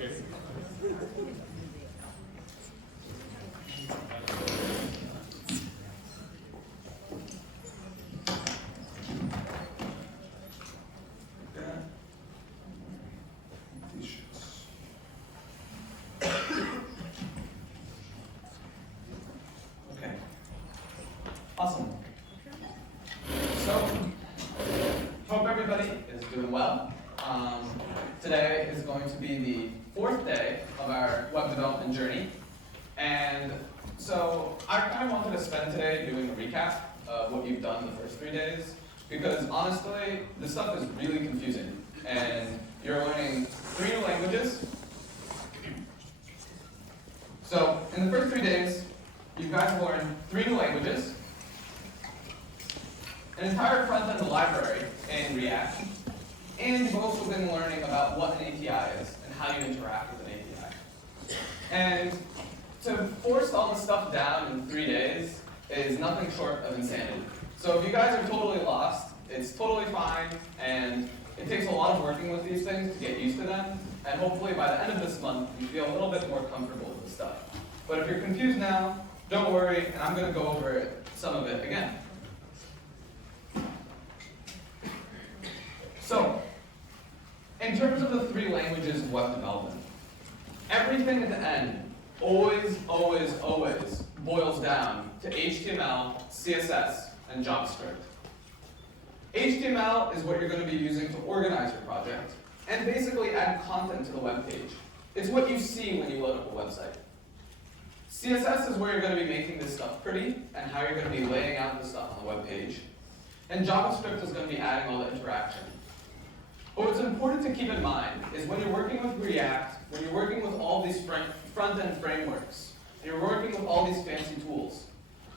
Okay. Awesome. So, hope everybody is doing well. Today is going to be the fourth day of our web development journey. And so I kind of wanted to spend today doing a recap of what you've done the first 3 days, because honestly, this stuff is really confusing. And you're learning 3 new languages. So in the first 3 days, you guys have learned 3 new languages, an entire front-end library in React, and you've also been learning about what an API is and how you interact with an API. And to force all this stuff down in 3 days is nothing short of insanity. So if you guys are totally lost, it's totally fine, and it takes a lot of working with these things to get used to them, and hopefully by the end of this month, you feel a little bit more comfortable with the stuff. But if you're confused now, don't worry, and I'm going to go over some of it again. So, in terms of the 3 languages of web development, everything at the end always boils down to HTML, CSS, and JavaScript. HTML is what you're going to be using to organize your project and basically add content to the web page. It's what you see when you load up a website. CSS is where you're going to be making this stuff pretty and how you're going to be laying out the stuff on the web page. And JavaScript is going to be adding all the interaction. But what's important to keep in mind is when you're working with React, when you're working with all these front-end frameworks, and you're working with all these fancy tools,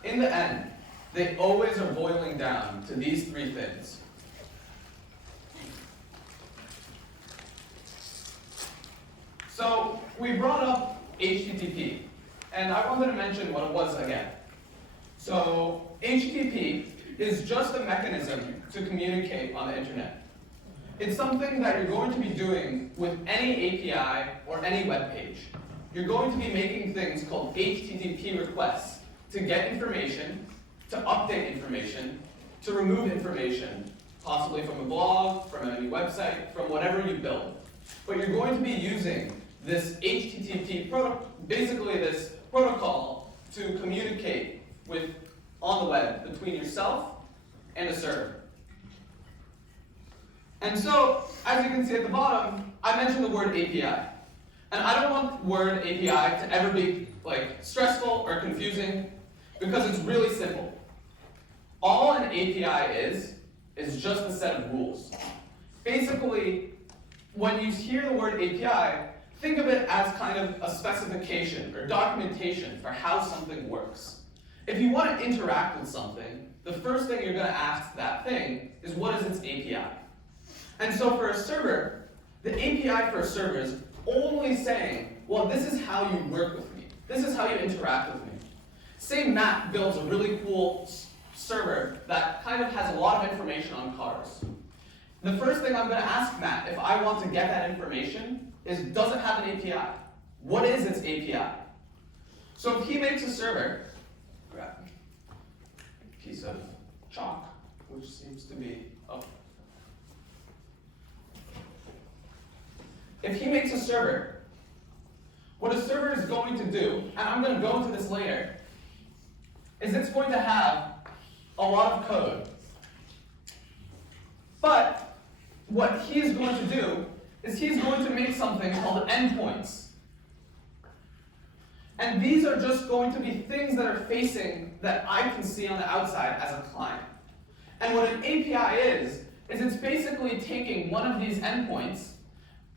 in the end, they always are boiling down to these 3 things. So we brought up HTTP, and I wanted to mention what it was again. So HTTP is just a mechanism to communicate on the internet. It's something that you're going to be doing with any API or any web page. You're going to be making things called HTTP requests to get information, to update information, to remove information, possibly from a blog, from any website, from whatever you build. But you're going to be using this HTTP basically this protocol to communicate with on the web between yourself and a server. And so, as you can see at the bottom, I mentioned the word API. And I don't want the word API to ever be stressful or confusing, because it's really simple. All an API is just a set of rules. Basically, when you hear the word API, think of it as kind of a specification or documentation for how something works. If you want to interact with something, the first thing you're going to ask that thing is, what is its API? And so for a server, the API for a server is only saying, well, this is how you work with me. This is how you interact with me. Say Matt builds a really cool server that kind of has a lot of information on cars. The first thing I'm going to ask Matt, if I want to get that information, is, does it have an API? What is its API? So if he makes a server, grab a piece of chalk, which seems to be, if he makes a server, what a server is going to do, and I'm going to go into this later, is it's going to have a lot of code. But what he is going to do is he's going to make something called endpoints. And these are just going to be things that are facing, that I can see on the outside as a client. And what an API is it's basically taking one of these endpoints,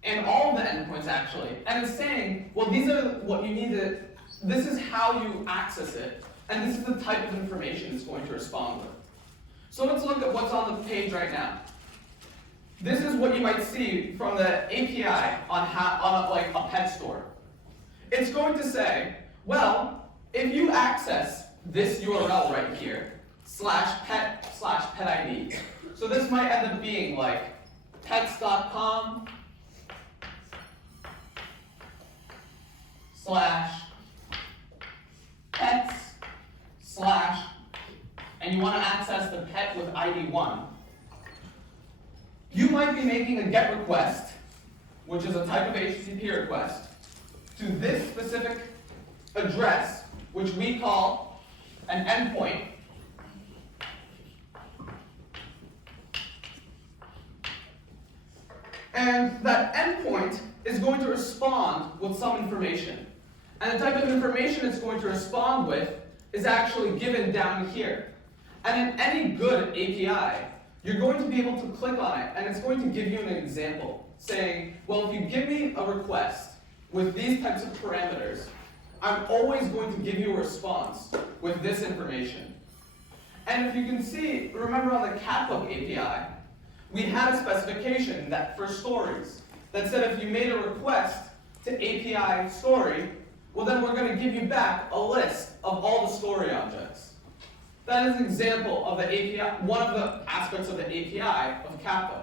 and all of the endpoints actually, and it's saying, well, these are what you need to, this is how you access it, and this is the type of information it's going to respond with. So let's look at what's on the page right now. This is what you might see from the API on a pet store. It's going to say, well, if you access this URL right here, /pet/pet ID. So this might end up being like pets.com slash pets slash, and you want to access the pet with ID 1, you might be making a GET request, which is a type of HTTP request, to this specific address, which we call an endpoint. And that endpoint is going to respond with some information. And the type of information it's going to respond with is actually given down here. And in any good API, you're going to be able to click on it, and it's going to give you an example, saying, well, if you give me a request with these types of parameters, I'm always going to give you a response with this information. And if you can see, remember on the Catbook API, we had a specification that for stories that said if you made a request to API story, well then we're going to give you back a list of all the story objects. That is an example of the API, one of the aspects of the API of Catbook.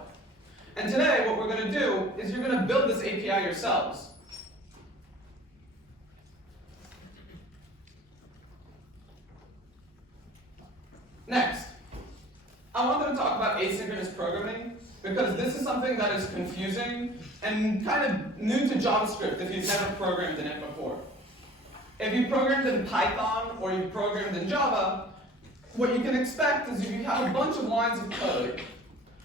And today what we're going to do is you're going to build this API yourselves. Next, I wanted to talk about asynchronous programming because this is something that is confusing and kind of new to JavaScript if you've never programmed in it before. If you programmed in Python or you've programmed in Java, what you can expect is if you have a bunch of lines of code,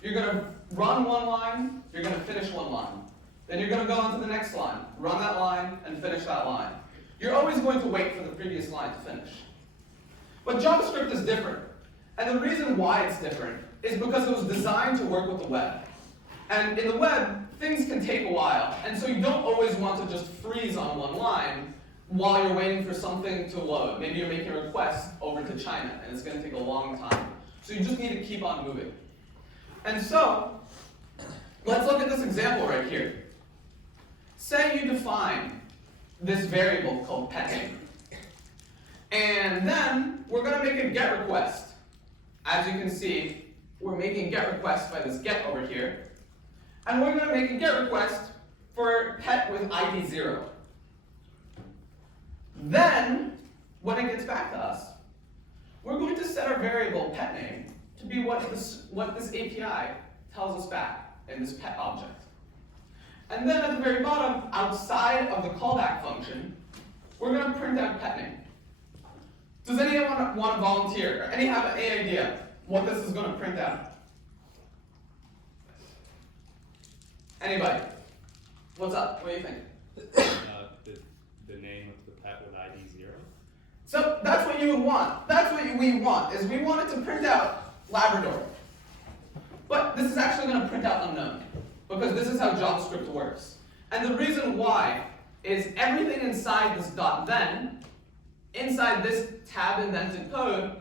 you're going to run one line, you're going to finish one line. Then you're going to go on to the next line, run that line, and finish that line. You're always going to wait for the previous line to finish. But JavaScript is different. And the reason why it's different is because it was designed to work with the web. And in the web, things can take a while. And so you don't always want to just freeze on one line while you're waiting for something to load. Maybe you're making a request over to China, and it's going to take a long time. So you just need to keep on moving. And so, let's look at this example right here. Say you define this variable called pet name. And then we're going to make a GET request. As you can see, we're making a GET request by this GET over here. And we're going to make a GET request for pet with ID 0. Then, when it gets back to us, we're going to set our variable pet name to be what this API tells us back in this pet object. And then at the very bottom, outside of the callback function, we're going to print out pet name. Does anyone want to volunteer? Or any have any idea what this is going to print out? Anybody? What's up? What do you think? The name of the pet with ID 0? So that's what you would want. That's what we want, is we want it to print out Labrador. But this is actually going to print out unknown, because this is how JavaScript works. And the reason why is everything inside this .then, inside this tab indented code,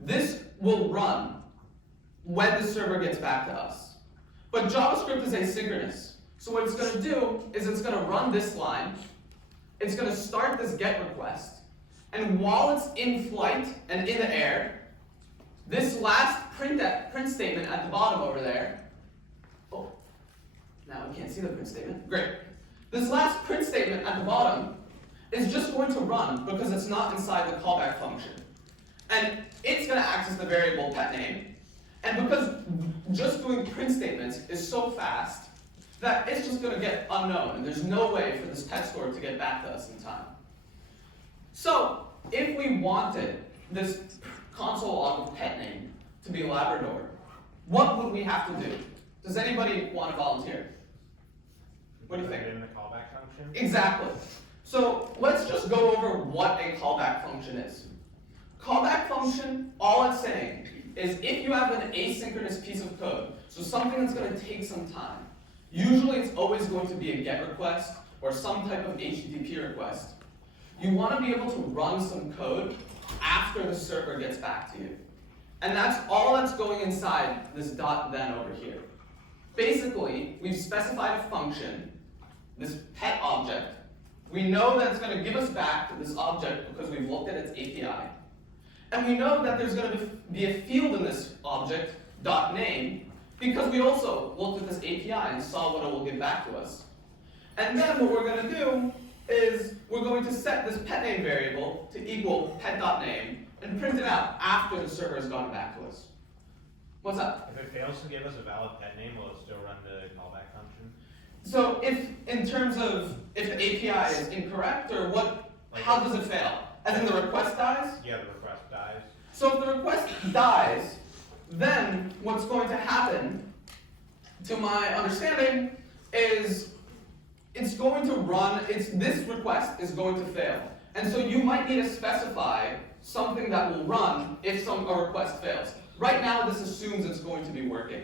this will run when the server gets back to us. But JavaScript is asynchronous. So what it's going to do is it's going to run this line, it's going to start this GET request, and while it's in flight and in the air, this last print statement at the bottom over there, oh, now we can't see the print statement, great. This last print statement at the bottom is just going to run because it's not inside the callback function. And it's going to access the variable pet name, and because just doing print statements is so fast that it's just going to get unknown, and there's no way for this pet store to get back to us in time. So if we wanted this console log of pet name to be Labrador, what would we have to do? Does anybody want to volunteer? What do you think? Put it in the callback function? Exactly. So let's just go over what a callback function is. Callback function, all it's saying is if you have an asynchronous piece of code, so something that's going to take some time, usually it's always going to be a GET request or some type of HTTP request. You want to be able to run some code after the server gets back to you. And that's all that's going inside this .then over here. Basically, we've specified a function, this pet object. We know that it's going to give us back to this object because we've looked at its API. And we know that there's going to be a field in this object, .name, because we also looked at this API and saw what it will give back to us. And then what we're going to do is we're going to set this pet name variable to equal pet.name and print it out after the server has gone back to us. What's up? If it fails to give us a valid pet name, will it still run the callback function? So if, in terms of, if the API is incorrect, or what, how does it fail? As in the request dies? Yeah, the request dies. So if the request dies, then what's going to happen, to my understanding, is it's going to run, this request is going to fail. And so you might need to specify something that will run if a request fails. Right now, this assumes it's going to be working.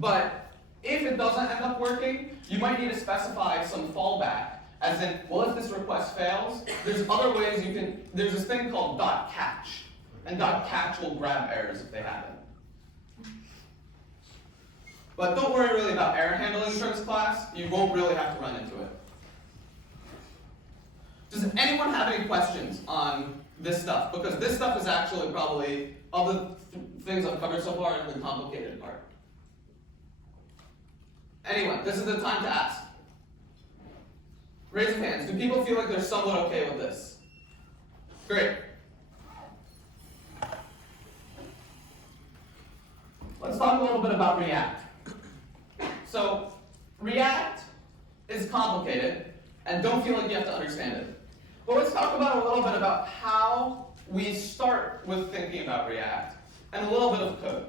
But if it doesn't end up working, you might need to specify some fallback. As in, well, if this request fails, there's other ways you can, there's this thing called .catch. And .catch will grab errors if they happen. But don't worry really about error handling for this class. You won't really have to run into it. Does anyone have any questions on this stuff? Because this stuff is actually probably, of the things I've covered so far, the complicated part. Anyone, this is the time to ask. Raise your hands. Do people feel like they're somewhat okay with this? Great. Let's talk a little bit about React. So, React is complicated, and don't feel like you have to understand it. But let's talk about a little bit about how we start with thinking about React, and a little bit of code.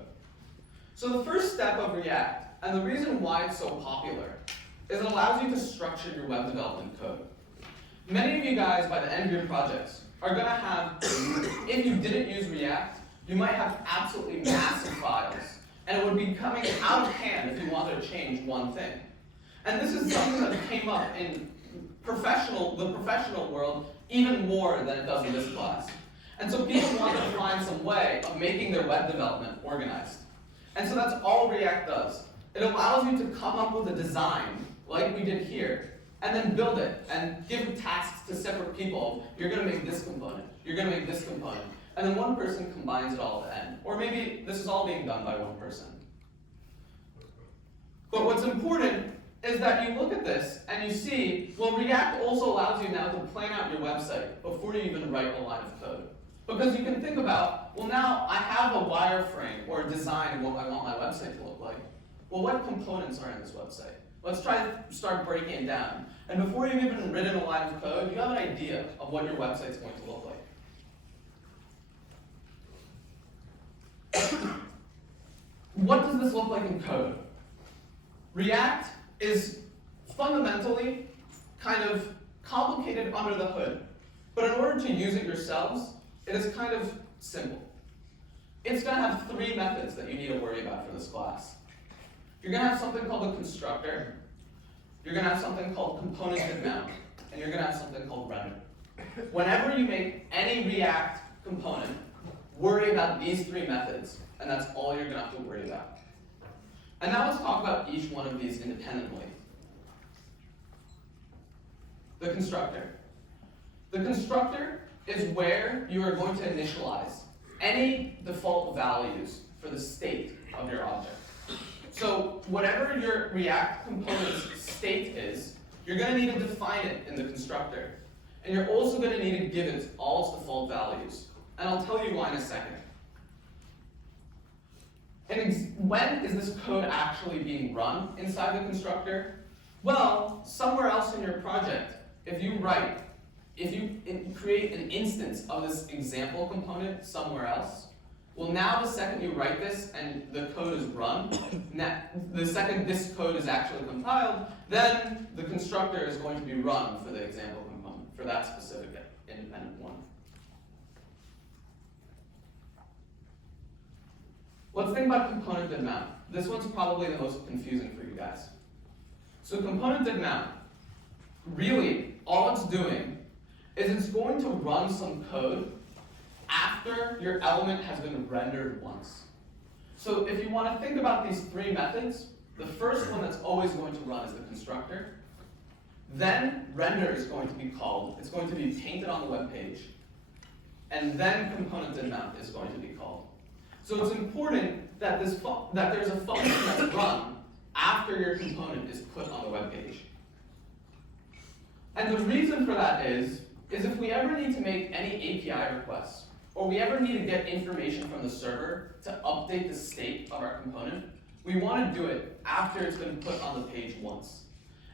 So the first step of React, and the reason why it's so popular, is it allows you to structure your web development code. Many of you guys, by the end of your projects, are going to have, if you didn't use React, you might have absolutely massive files, and it would be coming out of hand if you wanted to change one thing. And this is something that came up in the professional world even more than it does in this class. And so people wanted to find some way of making their web development organized. And so that's all React does. It allows you to come up with a design, like we did here, and then build it, and give tasks to separate people. You're going to make this component. You're going to make this component. And then one person combines it all at the end. Or maybe this is all being done by one person. But what's important is that you look at this and you see, well, React also allows you now to plan out your website before you even write a line of code. Because you can think about, well, now I have a wireframe or a design of what I want my website to look like. Well, what components are in this website? Let's try to start breaking it down. And before you've even written a line of code, you have an idea of what your website's going to look like. What does this look like in code? React is fundamentally kind of complicated under the hood. But in order to use it yourselves, it is kind of simple. It's going to have three methods that you need to worry about for this class. You're going to have something called a constructor. You're going to have something called component mount. And you're going to have something called render. Whenever you make any React component, worry about these three methods, and that's all you're going to have to worry about. And now let's talk about each one of these independently. The constructor. The constructor is where you are going to initialize any default values for the state of your object. So whatever your React component's state is, you're going to need to define it in the constructor. And you're also going to need to give it all its default values. And I'll tell you why in a second. And when is this code actually being run inside the constructor? Well, somewhere else in your project, if you create an instance of this example component somewhere else, well, now the second you write this and the code is run, the second this code is actually compiled, then the constructor is going to be run for the example component, for that specific independent one. Let's think about component mount. This one's probably the most confusing for you guys. So component mount, really, all it's doing is it's going to run some code after your element has been rendered once. So if you want to think about these three methods, the first one that's always going to run is the constructor. Then render is going to be called. It's going to be painted on the web page. And then component mount is going to be called. So it's important that there's a function that's run after your component is put on the web page. And the reason for that is if we ever need to make any API requests, or we ever need to get information from the server to update the state of our component, we want to do it after it's been put on the page once.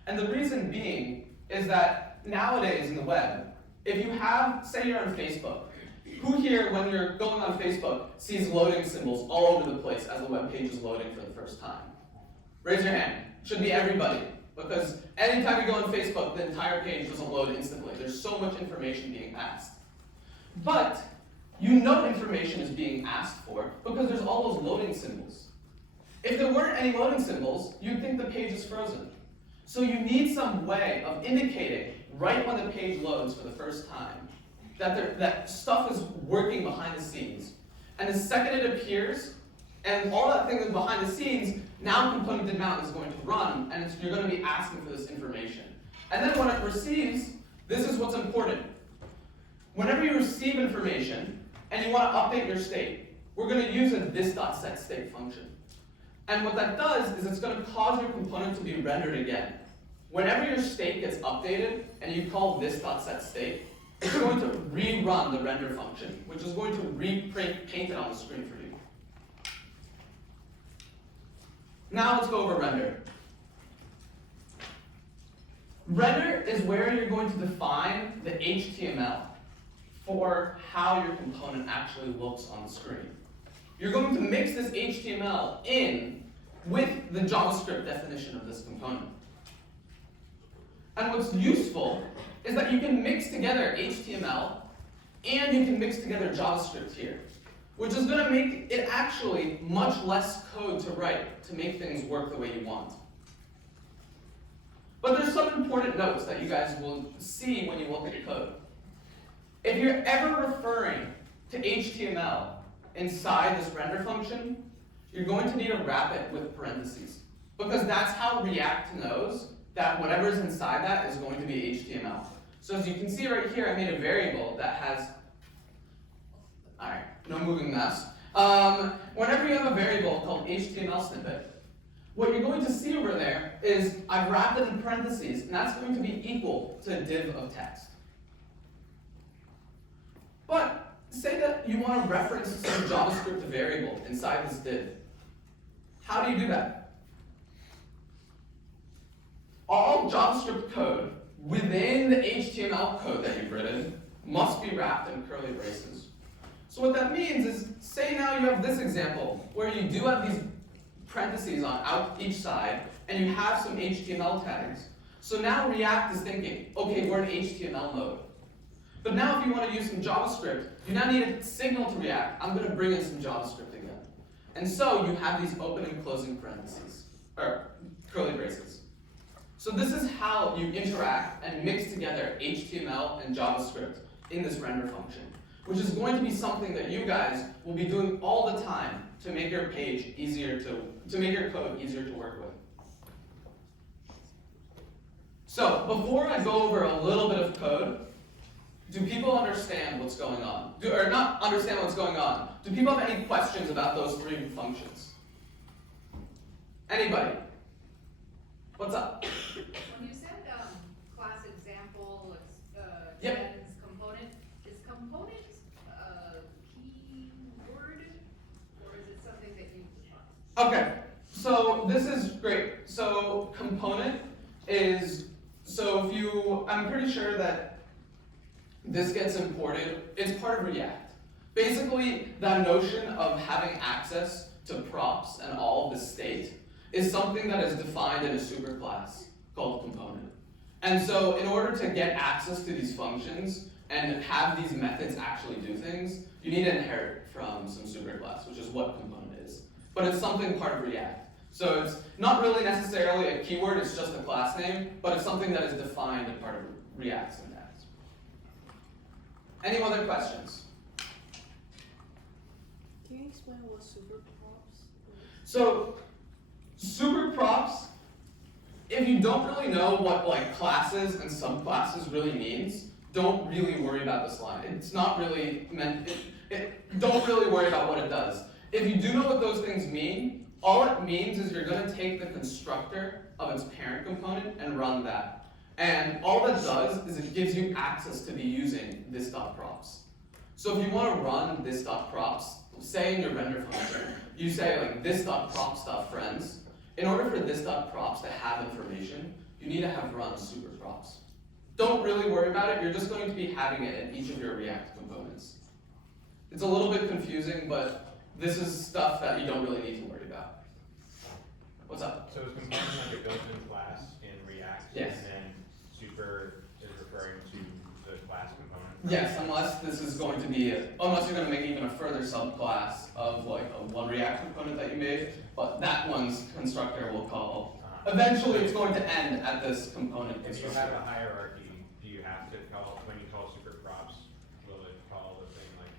And the reason being is that nowadays in the web, if you have, say you're on Facebook, who here, when you're going on Facebook, sees loading symbols all over the place as the web page is loading for the first time? Raise your hand. Should be everybody. Because anytime you go on Facebook, the entire page doesn't load instantly. There's so much information being asked. But you know information is being asked for because there's all those loading symbols. If there weren't any loading symbols, you'd think the page is frozen. So you need some way of indicating right when the page loads for the first time that stuff is working behind the scenes. And the second it appears, and all that thing is behind the scenes, now component did mount is going to run, and you're going to be asking for this information. And then when it receives, this is what's important. Whenever you receive information, and you want to update your state, we're going to use a this.setState function. And what that does is it's going to cause your component to be rendered again. Whenever your state gets updated, and you call this.setState, it's going to rerun the render function, which is going to paint it on the screen for you. Now let's go over render. Render is where you're going to define the HTML for how your component actually looks on the screen. You're going to mix this HTML in with the JavaScript definition of this component. And what's useful is that you can mix together HTML and you can mix together JavaScript here, which is going to make it actually much less code to write to make things work the way you want. But there's some important notes that you guys will see when you look at the code. If you're ever referring to HTML inside this render function, you're going to need to wrap it with parentheses, because that's how React knows that whatever's inside that is going to be HTML. So as you can see right here, I made a variable that has, all right, no moving mess. Whenever you have a variable called HTML snippet, what you're going to see over there is I've wrapped it in parentheses, and that's going to be equal to a div of text. But say that you want to reference some JavaScript variable inside this div. How do you do that? All JavaScript code within the HTML code that you've written must be wrapped in curly braces. So what that means is, say now you have this example where you do have these parentheses on out each side, and you have some HTML tags. So now React is thinking, okay, we're in HTML mode. But now if you want to use some JavaScript, you now need a signal to React. I'm going to bring in some JavaScript again. And so you have these open and closing parentheses, or curly braces. So this is how you interact and mix together HTML and JavaScript in this render function, which is going to be something that you guys will be doing all the time to make your page easier to make your code easier to work with. So before I go over a little bit of code, do people understand what's going on? Or not understand what's going on. Do people have any questions about those three functions? Anybody? What's up? When you said class example, Yep. Jen's component, is component a keyword, or is it something that you define? Okay, so this is great. So component is, so if you, I'm pretty sure that this gets imported, it's part of React. Basically, that notion of having access to props and all of the state is something that is defined in a superclass called component. And so in order to get access to these functions and have these methods actually do things, you need to inherit from some superclass, which is what component is. But it's something part of React. So it's not really necessarily a keyword, it's just a class name, but it's something that is defined in part of React syntax. Any other questions? Can you explain what super props is? So super props, if you don't really know what like classes and subclasses really means, don't really worry about this line. It's not really meant, don't really worry about what it does. If you do know what those things mean, all it means is you're going to take the constructor of its parent component and run that. And all that does is it gives you access to be using this.props. So if you want to run this.props, say in your render function, you say like this.props.friends. In order for this.props to have information, you need to have run superprops. Don't really worry about it, you're just going to be having it in each of your React components. It's a little bit confusing, but this is stuff that you don't really need to worry about. What's up? So is component like a built-in class in React? Yes. And then super is referring to the class component? Yes, unless this is going to be, unless you're going to make even a further subclass of like a one React component that you made, but that one's constructor will call. Eventually, it's going to end at this component If you constructor. have a hierarchy, do you have to call, when you call super props, will it call the thing like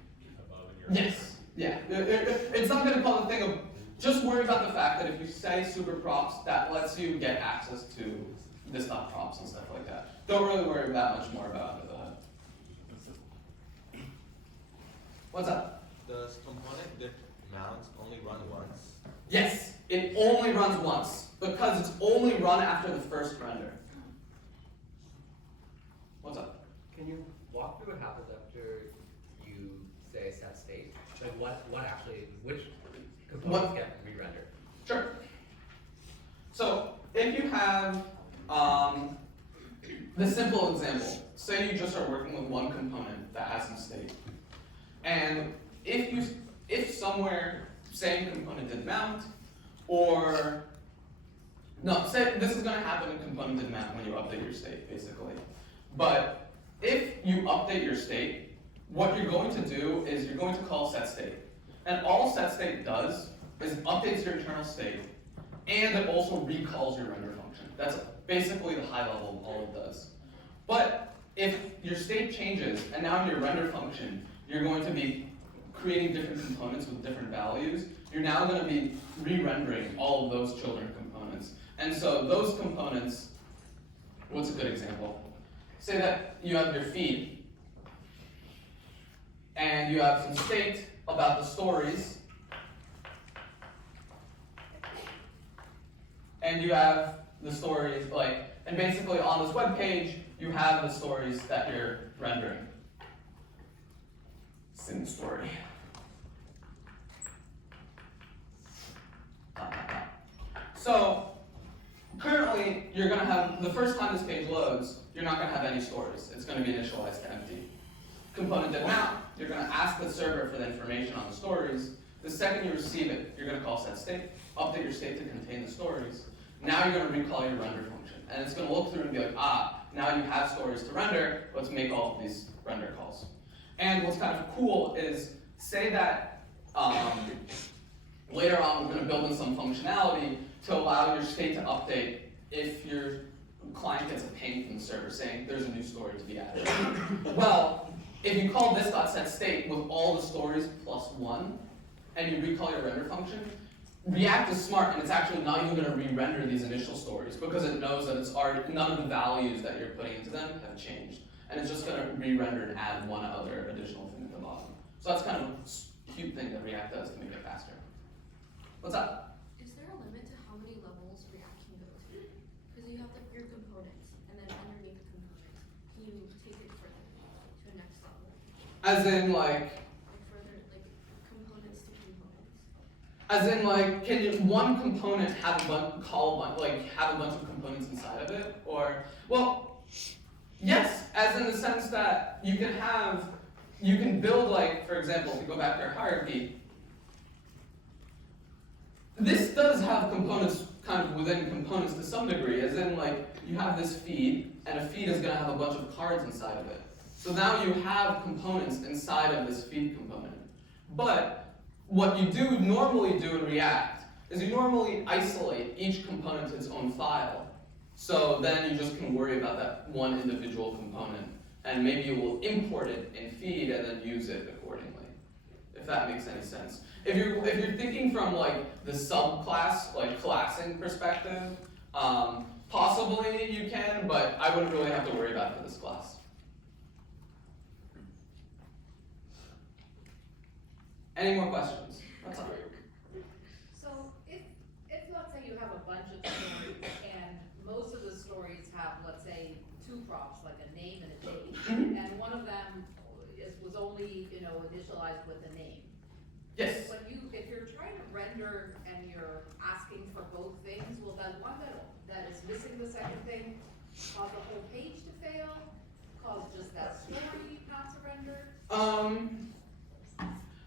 above in your? Yes, yeah. It's not going to call the thing of. Just worry about the fact that if you say super props, that lets you get access to this props and stuff like that. Don't really worry that much more about under the hood. What's up? Does component get mounts only run once? Yes, it only runs once because it's only run after the first render. What's up? Can you walk through what happens after you say set state? Like what actually, which components get re-rendered? Sure. So if you have the simple example, say you just are working with one component that has some state, and if somewhere same component did mount, or no, say this is going to happen in component did mount when you update your state, basically. But if you update your state, what you're going to do is you're going to call set state, and all set state does is updates your internal state, and it also recalls your render function. That's basically the high level of all it does. But if your state changes, and now in your render function, you're going to be creating different components with different values, you're now going to be re-rendering all of those children components. And so those components, what's a good example? Say that you have your feed, and you have some state about the stories, and you have the stories, and basically on this web page, you have the stories that you're rendering. Sim story. So, currently, you're going to have, the first time this page loads, you're not going to have any stories. It's going to be initialized to empty. Component did mount, you're going to ask the server for the information on the stories. The second you receive it, you're going to call set state, update your state to contain the stories. Now you're going to recall your render function. And it's going to look through and be like, now you have stories to render, let's make all of these render calls. And what's kind of cool is, say that later on we're going to build in some functionality to allow your state to update if your client gets a ping from the server saying there's a new story to be added. Well, if you call this.setState with all the stories plus one, and you recall your render function, React is smart, and it's actually not even going to re-render these initial stories because it knows that it's already, none of the values that you're putting into them have changed. And it's just going to re-render and add one other additional thing at the bottom. So that's kind of a cute thing that React does to make it faster. What's up? Is there a limit to how many levels React can go to? Because you have your components, and then underneath the components, can you take it further to a next level? As in Like further, like components to components. As in, can one component have a bunch, have a bunch of components inside of it? Or, well, yes, as in the sense that you can build, for example, if you go back to our hierarchy, this does have components kind of within components to some degree, as in, you have this feed, and a feed is going to have a bunch of cards inside of it. So now you have components inside of this feed component. But what you do normally do in React is you normally isolate each component to its own file. So then you just can worry about that one individual component. And maybe you will import it in feed and then use it accordingly, if that makes any sense. If you're thinking from the subclass, classing perspective, possibly you can, but I wouldn't really have to worry about it for this class. Any more questions? What's up? So if let's say you have a bunch of stories and most of the stories have, let's say, two props, like a name and a date, Mhm. and one of them was only, initialized with a name. Yes. But if you're trying to render and you're asking for both things, will that one that is missing the second thing cause the whole page to fail? Cause just that story not to render?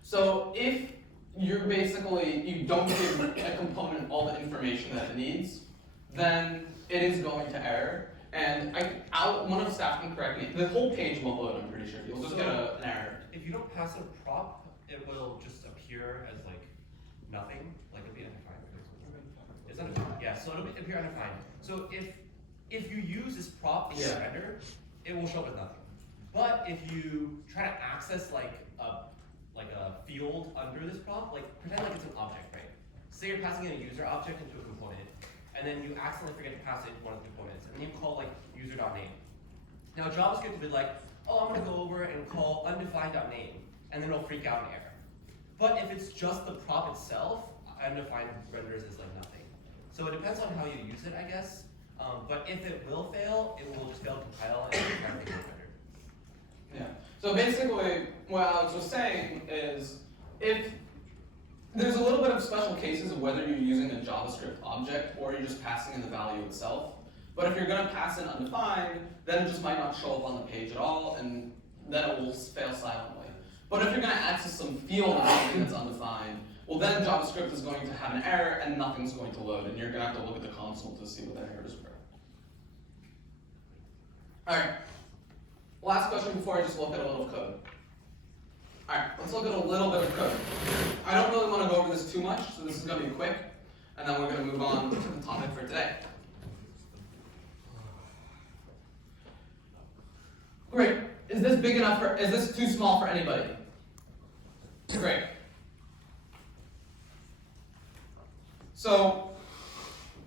So if you don't give a component all the information that it needs, then it is going to error. And one of the staff can correct me. The whole page won't load, I'm pretty sure. You'll just get an error. If you don't pass a prop, it will just appear as like nothing, like it'll be undefined. Is that yeah? So it'll appear undefined. So if you use this prop in your Yeah. render, it will show up as nothing. But if you try to access like a field under this prop, like pretend like it's an object, right? Say you're passing in a user object into a component, and then you accidentally forget to pass it into one of the components, and then you call like user.name. Now JavaScript will be like, oh, I'm gonna go over and call undefined.name, and then it'll freak out an error. But if it's just the prop itself, undefined renders as like nothing. So it depends on how you use it, I guess. But if it will fail, it will just fail to compile and everything will render. Yeah. So basically, what Alex was saying is, if there's a little bit of special cases of whether you're using a JavaScript object or you're just passing in the value itself. But if you're going to pass in undefined, then it just might not show up on the page at all, and then it will fail silently. But if you're going to access some field of something that's undefined, well then JavaScript is going to have an error and nothing's going to load, and you're going to have to look at the console to see what that errors were. Alright, last question before I just look at a little code. Alright, let's look at a little bit of code. I don't really want to go over this too much, so this is going to be quick, and then we're going to move on to the topic for today. Great. Is this big enough is this too small for anybody? Great. So,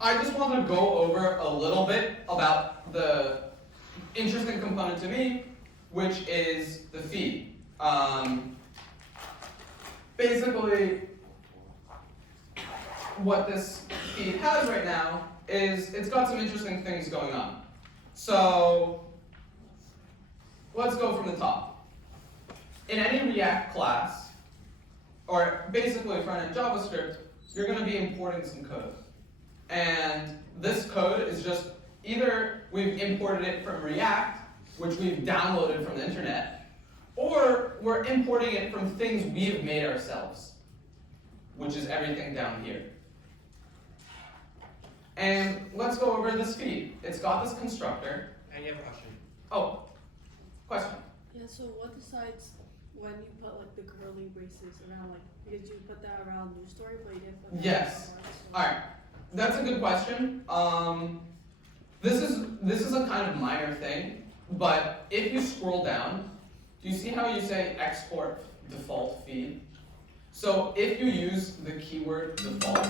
I just want to go over a little bit about the interesting component to me, which is the feed. Basically, what this feed has right now is it's got some interesting things going on. So, let's go from the top. In any React class, or basically front-end JavaScript, you're going to be importing some code. And this code is just either we've imported it from React, which we've downloaded from the internet, or we're importing it from things we have made ourselves, which is everything down here. And let's go over this feed. It's got this constructor. And you have a question. Oh, question. Yeah, so what decides when you put like the curly braces around, like, because you put that around new story, but you didn't put that Yes. around Orange Story? Alright, that's a good question. This is a kind of minor thing, but if you scroll down, do you see how you say export default feed? So if you use the keyword default,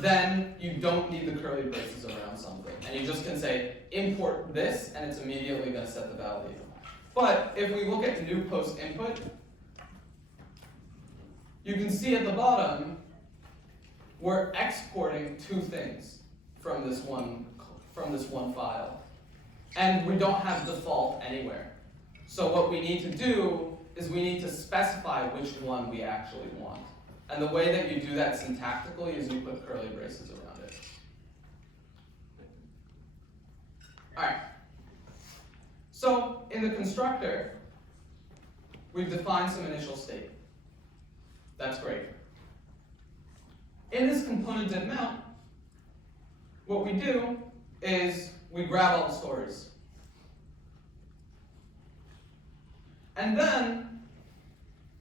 then you don't need the curly braces around something. And you just can say import this, and it's immediately going to set the value. But if we look at new post input, you can see at the bottom, we're exporting two things from this one file. And we don't have default anywhere. So what we need to do is we need to specify which one we actually want. And the way that you do that syntactically is you put curly braces around it. Alright. So in the constructor, we've defined some initial state. That's great. In this component did mount, what we do is we grab all the stories. And then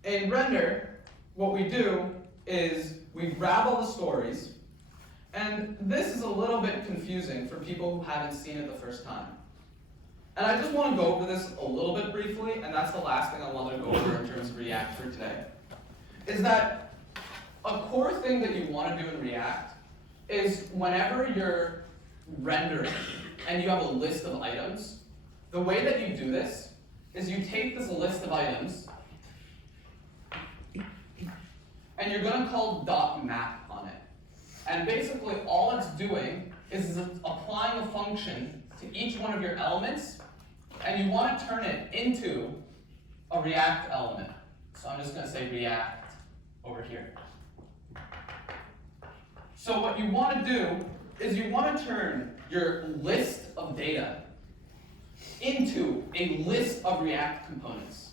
in render, what we do is we grab all the stories, and this is a little bit confusing for people who haven't seen it the first time. And I just want to go over this a little bit briefly, and that's the last thing I want to go over in terms of React for today. Is that a core thing that you want to do in React is whenever you're rendering and you have a list of items, the way that you do this is you take this list of items and you're going to call .map on it. And basically all it's doing is it's applying a function to to each one of your elements, and you want to turn it into a React element. So I'm just going to say React over here. So what you want to do is you want to turn your list of data into a list of React components.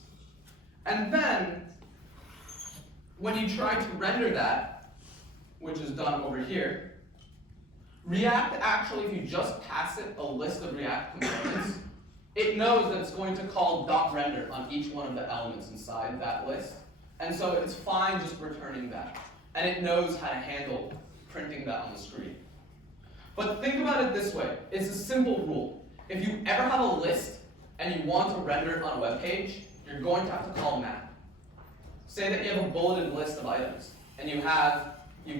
And then, when you try to render that, which is done over here, React actually, if you just pass it a list of React components, it knows that it's going to call .render on each one of the elements inside that list. And so it's fine just returning that. And it knows how to handle printing that on the screen. But think about it this way. It's a simple rule. If you ever have a list and you want to render it on a web page, you're going to have to call map. Say that you have a bulleted list of items, and you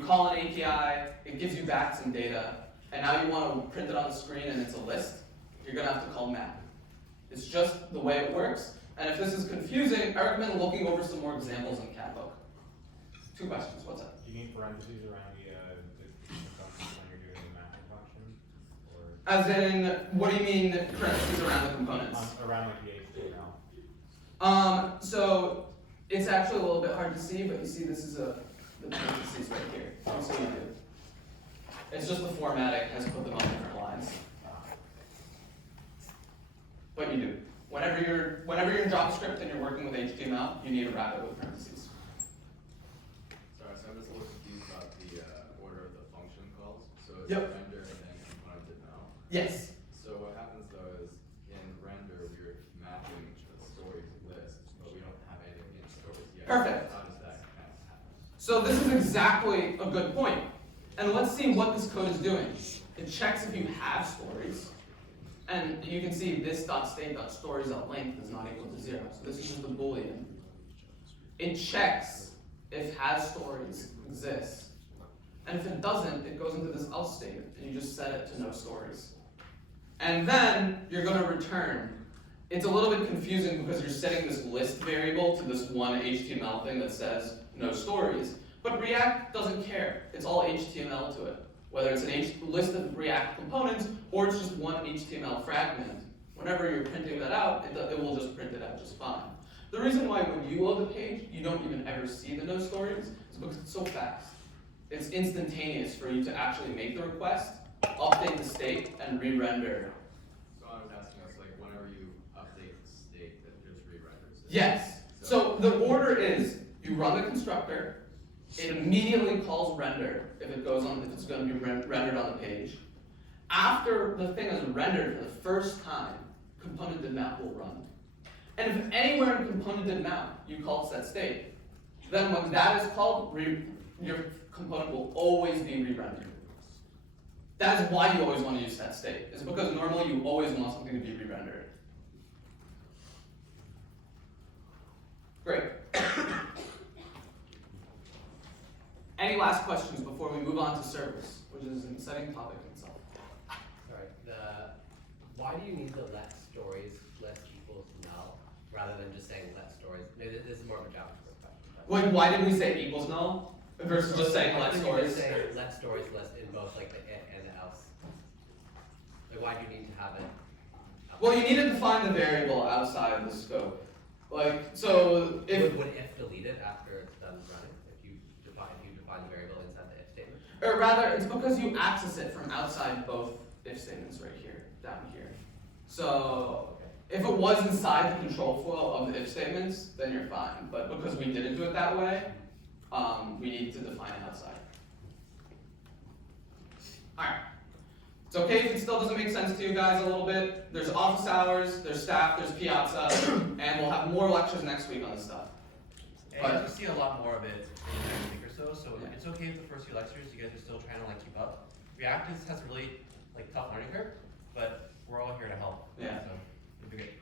call an API, it gives you back some data, and now you want to print it on the screen and it's a list, you're going to have to call map. It's just the way it works, and if this is confusing, I recommend looking over some more examples in Catbook. 2 questions, what's up? Do you need parentheses around the functions when you're doing the mapping function? Or As in, what do you mean parentheses around the components? around like the HTML? So it's actually a little bit hard to see, but you see this is the parentheses right here. So you do. It's just the formatting has put them on different lines. But you do. Whenever you're in JavaScript and you're working with HTML, you need to wrap it with parentheses. Sorry, so I'm just a little confused about the order of the function calls. So it's Yep. render and then component now. Yes. So what happens though is in render we're mapping the stories list, but we don't have anything in stories yet. Perfect. How does that kind of happen? So this is exactly a good point. And let's see what this code is doing. It checks if you have stories. And you can see this .state.stories.length is not equal to 0. So this is just a boolean. It checks if has stories exists. And if it doesn't, it goes into this else statement, and you just set it to no stories. And then you're going to return. It's a little bit confusing because you're setting this list variable to this one HTML thing that says no stories. But React doesn't care. It's all HTML to it. Whether it's a list of React components or it's just one HTML fragment. Whenever you're printing that out, it will just print it out just fine. The reason why when you load the page, you don't even ever see the no stories is because it's so fast. It's instantaneous for you to actually make the request, update the state, and re-render. So I was asking us like whenever you update the state that just re-renders it. Yes. So the order is you run the constructor, it immediately calls render if it's going to be rendered on the page. After the thing is rendered for the first time, component mount will run. And if anywhere in component mount you call set state, then when that is called, your component will always be re-rendered. That is why you always want to use set state. It's because normally you always want something to be re-rendered. Great. Any last questions before we move on to service, which is an exciting topic in itself? Sorry, why do you need the let stories list equals null rather than just saying let stories? Maybe this is more of a JavaScript question. but- Wait, why did we say equals null versus just saying let I think stories? You just say let stories list in both like the it and the else. Like why do you need to have it? Well, you need to define the variable outside of the scope. Like, so if, would if delete it after it's done running? If you define the variable inside the if statement? or rather, it's because you access it from outside both if statements right here, down here. So Okay. if it was inside the control flow of the if statements, then you're fine. But because we didn't do it that way, we need to define it outside. Alright. It's okay if it still doesn't make sense to you guys a little bit. There's office hours, there's staff, there's piazza, and we'll have more lectures next week on this stuff. And you see a lot more of it in the next week or so, so Yeah. it's okay if the first few lectures you guys are still trying to like keep up. React has a really like tough learning curve, but we're all here to help. Yeah. So it'll be good.